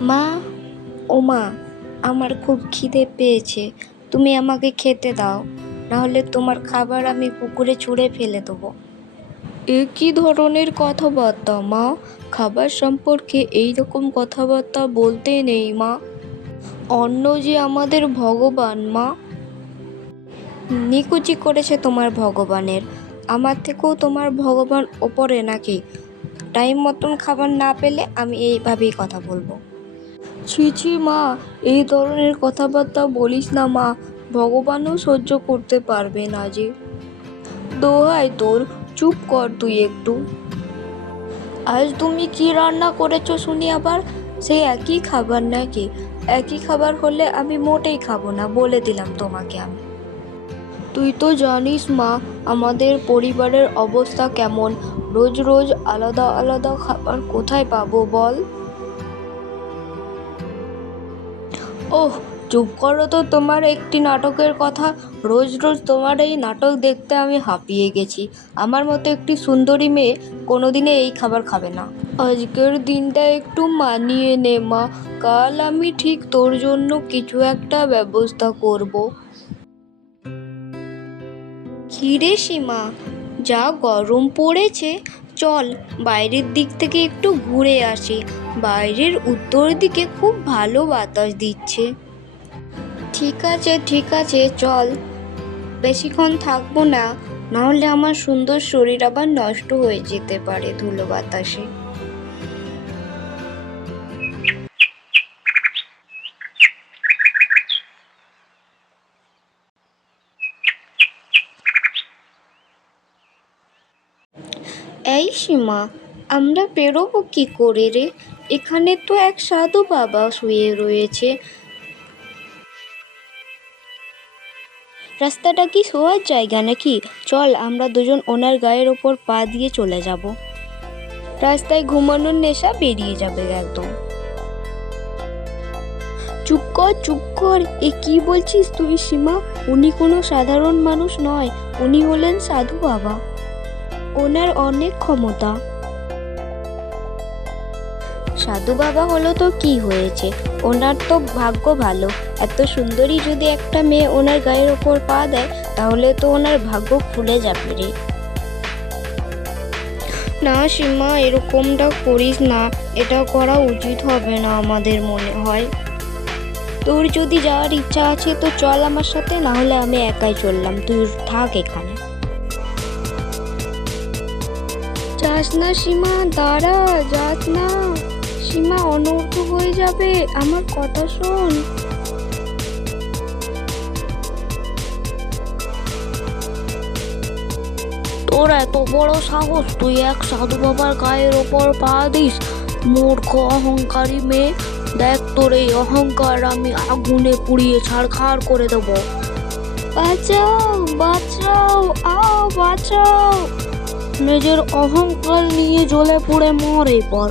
মা ও মা আমার খুব খিদে পেয়েছে। তুমি আমাকে খেতে দাও নাহলে তোমার খাবার আমি পুকুরে ছুঁড়ে ফেলে দেবো। এ কী ধরনের কথাবার্তা মা? খাবার সম্পর্কে এই রকম কথাবার্তা বলতে নেই মা। অন্ন যে আমাদের ভগবান মা। নিকুচি করেছে তোমার ভগবানের। আমার থেকেও তোমার ভগবান ওপরে নাকি? টাইম মতন খাবার না পেলে আমি এইভাবেই কথা বলব। ছি ছি, মা, এই ধরনের কথাবার্তা বলিস না, মা। ভগবানও সহ্য করতে পারবে না যে। দোহাই তোর চুপ কর তুই একটু। আজ তুমি কি রান্না করেছ শুনি আবার? সেই একই খাবার নাকি? একই খাবার হলে আমি মোটেই খাব না, বলে দিলাম তোমাকে আমি। তুই তো জানিস, মা, আমাদের পরিবারের অবস্থা কেমন? রোজ রোজ আলাদা আলাদা খাবার কোথায় পাবো বল? ওহ, চুপ করো তো, তোমার একটি নাটকের কথা। রোজ রোজ তোমার এই নাটক দেখতে আমি হাঁপিয়ে গেছি। আমার মতো একটি সুন্দরী মেয়ে কোনোদিনে এই খাবার খাবে না। আজকের দিনটা একটু মানিয়ে নে, মা। কাল আমি ঠিক তোর জন্য কিছু একটা ব্যবস্থা করব। খিরে সীমা, যা গরম পড়েছে চল, বাইরের দিক থেকে একটু ঘুরে আসি। বাইরের উত্তর দিকে খুব ভালো বাতাস দিচ্ছে। ঠিক আছে ঠিক আছে, চল। বেশিক্ষণ থাকব না, নাহলে আমার সুন্দর শরীর আবার নষ্ট হয়ে যেতে পারে ধুলো বাতাসে। এই সীমা, আমরা বেরোবো কি করে রে? এখানে তো এক সাধু বাবা শুয়ে রয়েছে। রাস্তাটা কি শোয়ার জায়গা নাকি? চল, আমরা দুজন ওনার গায়ের ওপর পা দিয়ে চলে যাব। রাস্তায় ঘুমানোর নেশা বেরিয়ে যাবে একদম। চুপ কর চুপ কর। এ কি বলছিস তুই সীমা? উনি কোনো সাধারণ মানুষ নয়, উনি হলেন সাধু বাবা। ওনার অনেক ক্ষমতা। সাধু বাবা হলো তো কি হয়েছে? ওনার তো ভাগ্য ভালো। এত সুন্দরী যদি একটা মেয়ে ওনার গায়ের ওপর পা দেয়, তাহলে তো ওনার ভাগ্য খুলে যাবে রে। না সীমা, এরকমটা করিস না। এটা করা উচিত হবে না আমাদের মনে হয়। তোর যদি যাওয়ার ইচ্ছা আছে, তো চল আমার সাথে না হলে আমি একাই চললাম। তুই থাক এখানে। যাস না সীমা দাঁড়া যাস না সীমা অনর্থ হয়ে যাবে। আমার কথা শোন। তোর এত বড় সাহস তুই এক সাধু বাবার গায়ের ওপর পা দিস মূর্খ অহংকারী মেয়ে। দেখ তোর এই অহংকার আমি আগুনে পুড়িয়ে ছাড়খাড় করে দেবো। বাঁচাও বাঁচাও আও বাঁচাও। নিজের অহংকার নিয়ে জ্বলে পুড়ে মরে পর।